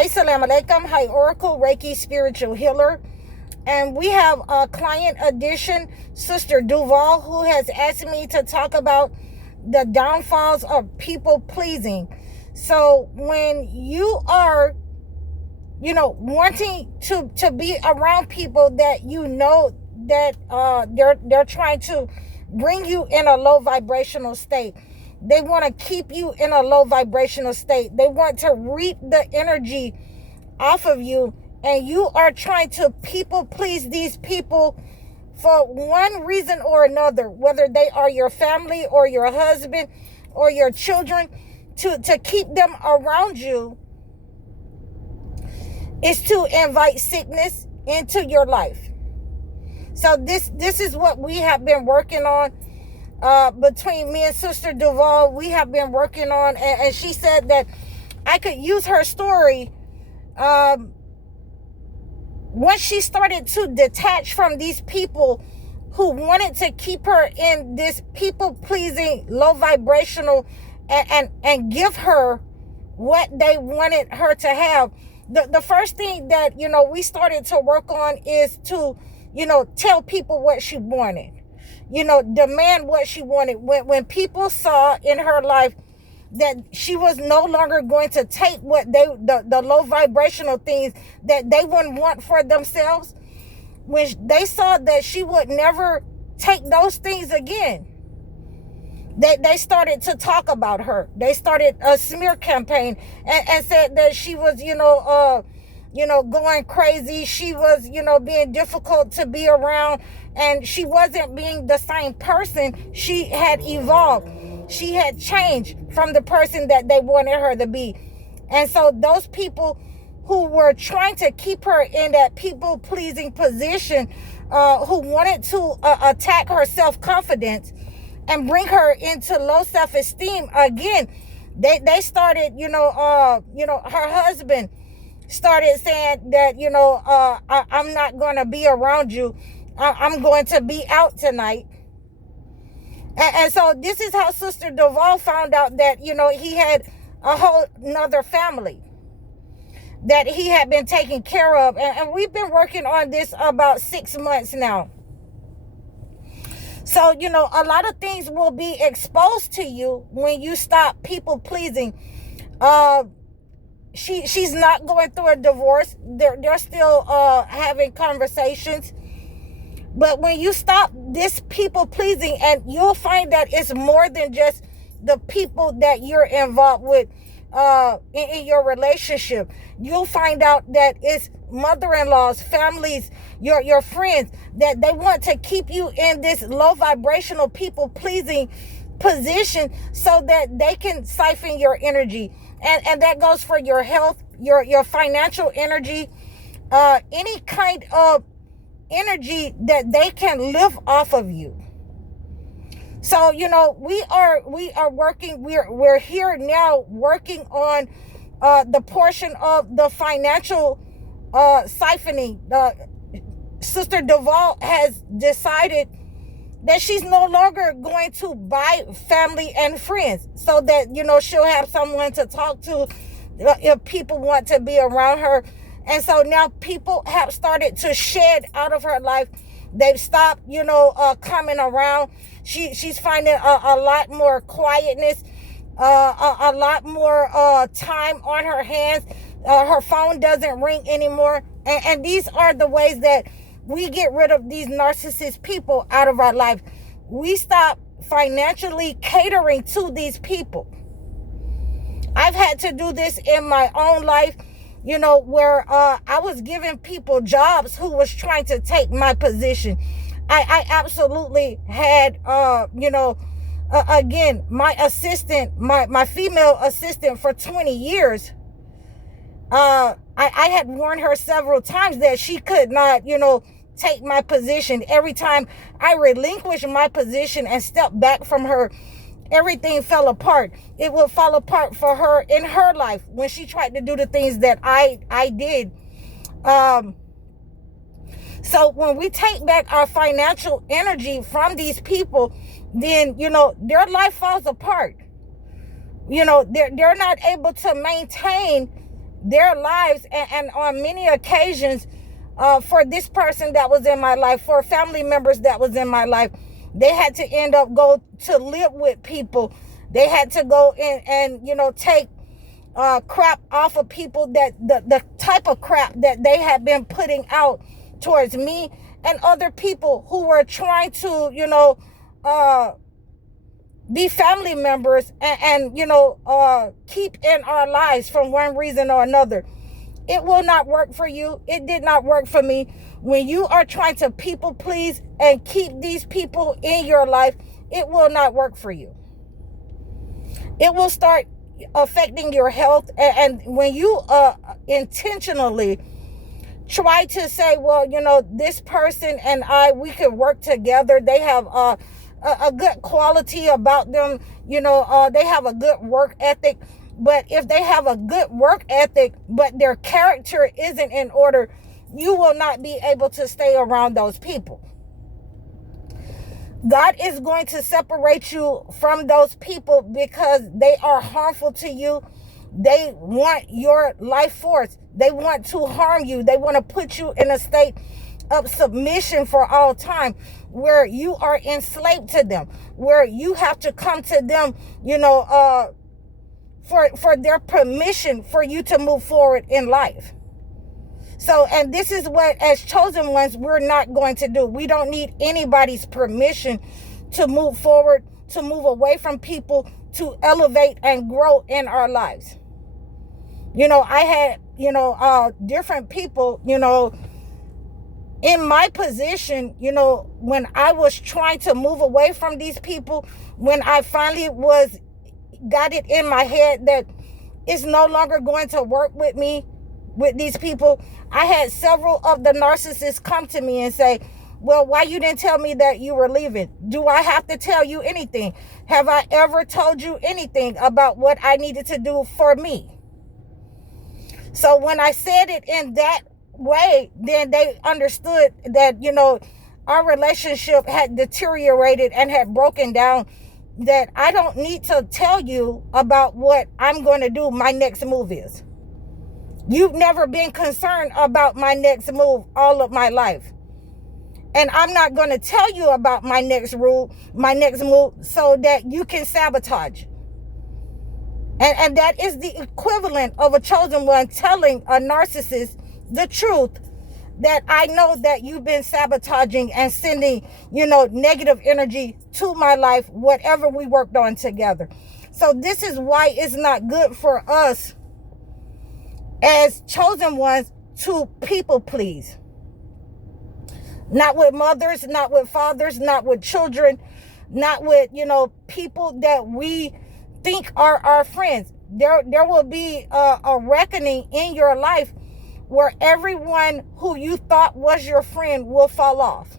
Hi, Salam Alaikum. Hi, Oracle, Reiki, Spiritual Healer. And we have a client edition, Sister Duval, who has asked me to talk about the downfalls of people pleasing. So when you are, wanting to be around people that that they're trying to bring you in a low vibrational state. They want to keep you in a low vibrational state. They want to reap the energy off of you, and you are trying to people please these people for one reason or another, whether they are your family or your husband or your children, to keep them around you is to invite sickness into your life. So this is what we have been working on. Between me and Sister Duval, we have been working on, and she said that I could use her story. Once she started to detach from these people who wanted to keep her in this people-pleasing, low vibrational, and give her what they wanted her to have, the first thing that, we started to work on is to, tell people what she wanted. Demand what she wanted. When people saw in her life that she was no longer going to take what the low vibrational things that they wouldn't want for themselves, when they saw that she would never take those things again, they started to talk about her. They started a smear campaign and said that she was, going crazy. She was, being difficult to be around, and she wasn't being the same person. She had evolved. She had changed from the person that they wanted her to be. And so those people who were trying to keep her in that people-pleasing position, who wanted to attack her self-confidence and bring her into low self-esteem again, they started, her husband started saying that, I'm not going to be around you. I'm going to be out tonight. And so this is how Sister Duval found out that, he had a whole nother family that he had been taking care of. And we've been working on this about 6 months now. So, a lot of things will be exposed to you when you stop people pleasing. She's not going through a divorce. They're still having conversations. But when you stop this people pleasing, and you'll find that it's more than just the people that you're involved with in your relationship. You'll find out that it's mother-in-laws, families, your friends, that they want to keep you in this low vibrational people pleasing position so that they can siphon your energy. And that goes for your health, your financial energy, any kind of energy that they can live off of you. So, we are working, we're here now working on the portion of the financial siphoning. Sister Duval has decided that she's no longer going to buy family and friends, so that, she'll have someone to talk to if people want to be around her. And so now people have started to shed out of her life. They've stopped, coming around. She's finding a lot more quietness, a lot more time on her hands. Her phone doesn't ring anymore. And these are the ways that we get rid of these narcissist people out of our life. We stop financially catering to these people. I've had to do this in my own life, where I was giving people jobs who was trying to take my position. I absolutely had, again, my assistant, my female assistant for 20 years. I had warned her several times that she could not, take my position. Every time I relinquished my position and stepped back from her, everything fell apart. It would fall apart for her in her life when she tried to do the things that I did. So when we take back our financial energy from these people, then, their life falls apart. They're not able to maintain their lives, and on many occasions, for this person that was in my life, for family members that was in my life, they had to end up go to live with people. They had to go in and, take crap off of people, that the type of crap that they had been putting out towards me and other people who were trying to, be family members and keep in our lives from one reason or another. It will not work for you. It did not work for me. When you are trying to people please and keep these people in your life, it will not work for you. It will start affecting your health. And when you intentionally try to say, well, this person and we could work together. They have a good quality about them. They have a good work ethic. But if they have a good work ethic, but their character isn't in order, you will not be able to stay around those people. God is going to separate you from those people because they are harmful to you. They want your life force. They want to harm you. They want to put you in a state of submission for all time, where you are enslaved to them, where you have to come to them, for their permission for you to move forward in life. So, and this is what, as chosen ones, we're not going to do. We don't need anybody's permission to move forward, to move away from people, to elevate and grow in our lives. I had, different people, in my position, when I was trying to move away from these people, when I finally got it in my head that it's no longer going to work with me, with these people, I had several of the narcissists come to me and say, well, why you didn't tell me that you were leaving? Do I have to tell you anything? Have I ever told you anything about what I needed to do for me? So when I said it in that way, then they understood that, our relationship had deteriorated and had broken down, that I don't need to tell you about what I'm going to do, my next move is. You've never been concerned about my next move all of my life. And I'm not going to tell you about my next move so that you can sabotage. And that is the equivalent of a chosen one telling a narcissist the truth, that I know that you've been sabotaging and sending, negative energy to my life, whatever we worked on together. So this is why it's not good for us as chosen ones to people please. Not with mothers, not with fathers, not with children, not with, people that we think are our friends. There will be a reckoning in your life where everyone who you thought was your friend will fall off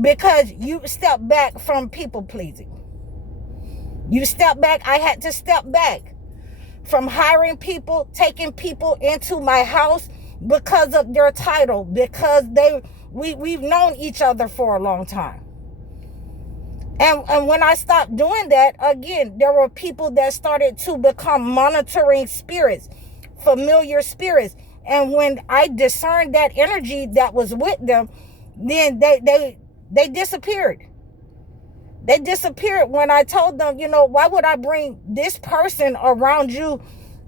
because you step back from people pleasing. You step back. I had to step back from hiring people, taking people into my house because of their title, because we've known each other for a long time. And when I stopped doing that, again, there were people that started to become monitoring spirits, familiar spirits. And when I discerned that energy that was with them, then they disappeared. They disappeared when I told them, why would I bring this person around you?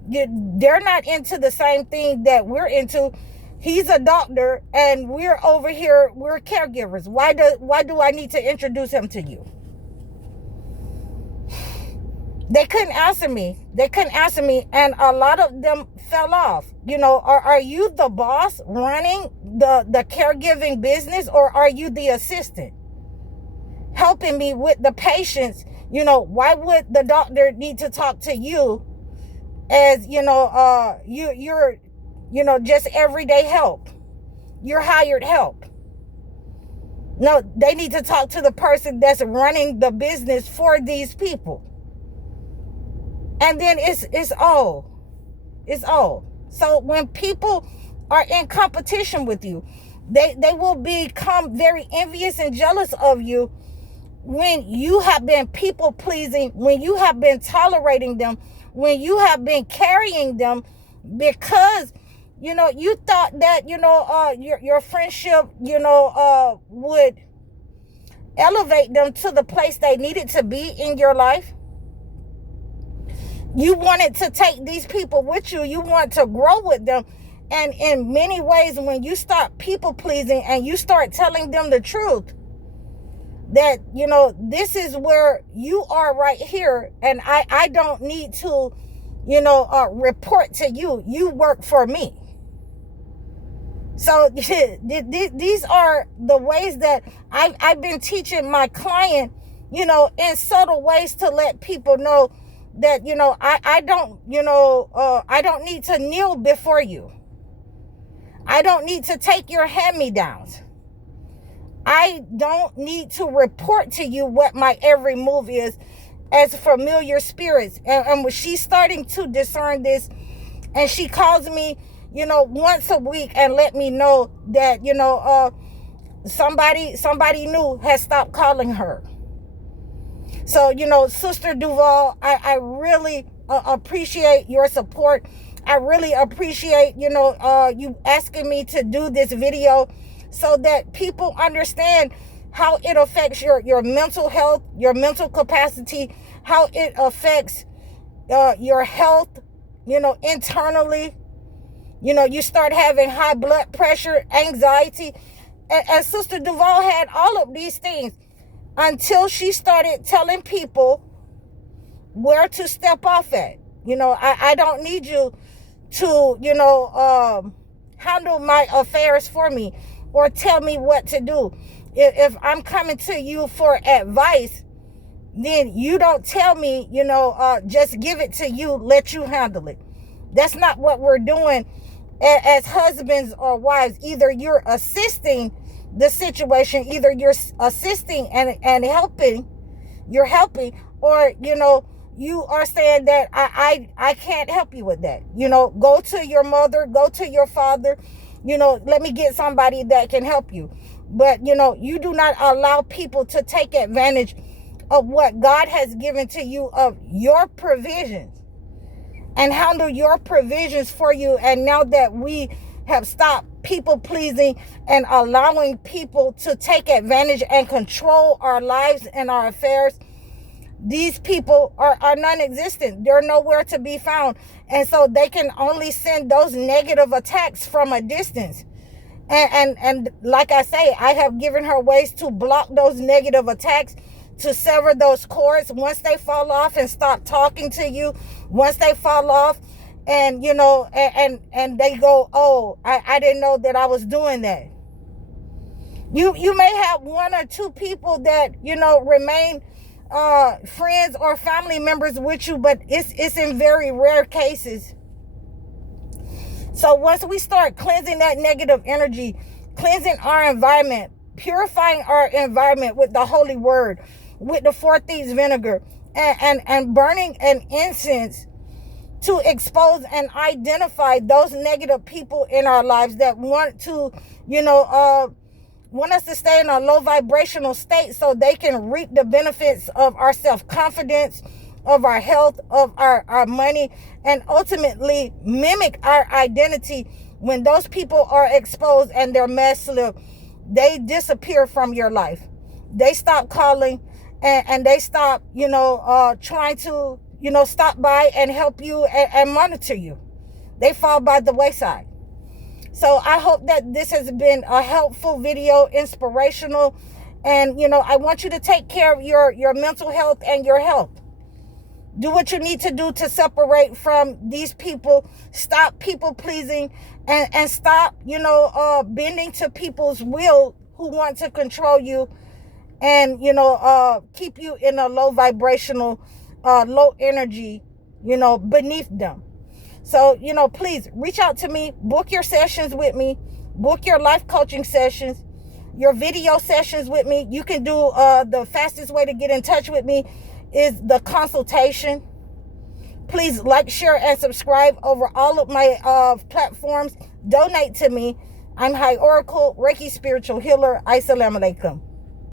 They're not into the same thing that we're into. He's a doctor and we're over here, we're caregivers. Why do I need to introduce him to you? They couldn't answer me. And a lot of them fell off. Are you the boss running the caregiving business, or are you the assistant helping me with the patients? Why would the doctor need to talk to you as, you're just everyday help? You're hired help. No, they need to talk to the person that's running the business for these people. And then it's all. So when people are in competition with you, they will become very envious and jealous of you when you have been people pleasing, when you have been tolerating them, when you have been carrying them because you thought that your friendship would elevate them to the place they needed to be in your life. You wanted to take these people with you. You want to grow with them. And in many ways, when you start people pleasing and you start telling them the truth, that, this is where you are right here. And I don't need to, report to you. You work for me. So these are the ways that I've been teaching my client, in subtle ways to let people know that, I don't need to kneel before you. I don't need to take your hand-me-downs. I don't need to report to you what my every move is as familiar spirits. And when she's starting to discern this, and she calls me, once a week and let me know that, somebody new has stopped calling her. So, Sister Duval, I really appreciate your support. I really appreciate, you asking me to do this video so that people understand how it affects your mental health, your mental capacity, how it affects your health, internally. You start having high blood pressure, anxiety. And Sister Duval had all of these things until she started telling people where to step off at. I don't need you to, handle my affairs for me or tell me what to do. If I'm coming to you for advice, then you don't tell me, just give it to you, let you handle it. That's not what we're doing as husbands or wives. Either you're assisting the situation, either you're assisting and helping, or, you are saying that I can't help you with that. Go to your mother, go to your father, let me get somebody that can help you. But, you do not allow people to take advantage of what God has given to you, of your provisions, and handle your provisions for you. And now that we have stopped people pleasing and allowing people to take advantage and control our lives and our affairs, these people are non-existent. They're nowhere to be found. And so they can only send those negative attacks from a distance. And like I say, I have given her ways to block those negative attacks, to sever those cords once they fall off and stop talking to you. Once they fall off and, and they go, oh, I didn't know that I was doing that. You may have one or two people that, remain friends or family members with you, but it's in very rare cases. So once we start cleansing that negative energy, cleansing our environment, purifying our environment with the holy word, with the 4 thieves vinegar, and burning an incense to expose and identify those negative people in our lives that want to, want us to stay in a low vibrational state so they can reap the benefits of our self-confidence, of our health, of our money, and ultimately mimic our identity. When those people are exposed and they're massive, they disappear from your life. They stop calling and they stop, trying to, stop by and help you and monitor you. They fall by the wayside. So I hope that this has been a helpful video, inspirational. And, I want you to take care of your mental health and your health. Do what you need to do to separate from these people. Stop people pleasing and stop, bending to people's will who want to control you and, keep you in a low vibrational, low energy, beneath them. So, please reach out to me, book your sessions with me, book your life coaching sessions, your video sessions with me. You can do, the fastest way to get in touch with me is the consultation. Please like, share, and subscribe over all of my platforms. Donate to me. I'm High Oracle, Reiki Spiritual Healer. Assalamu alaikum.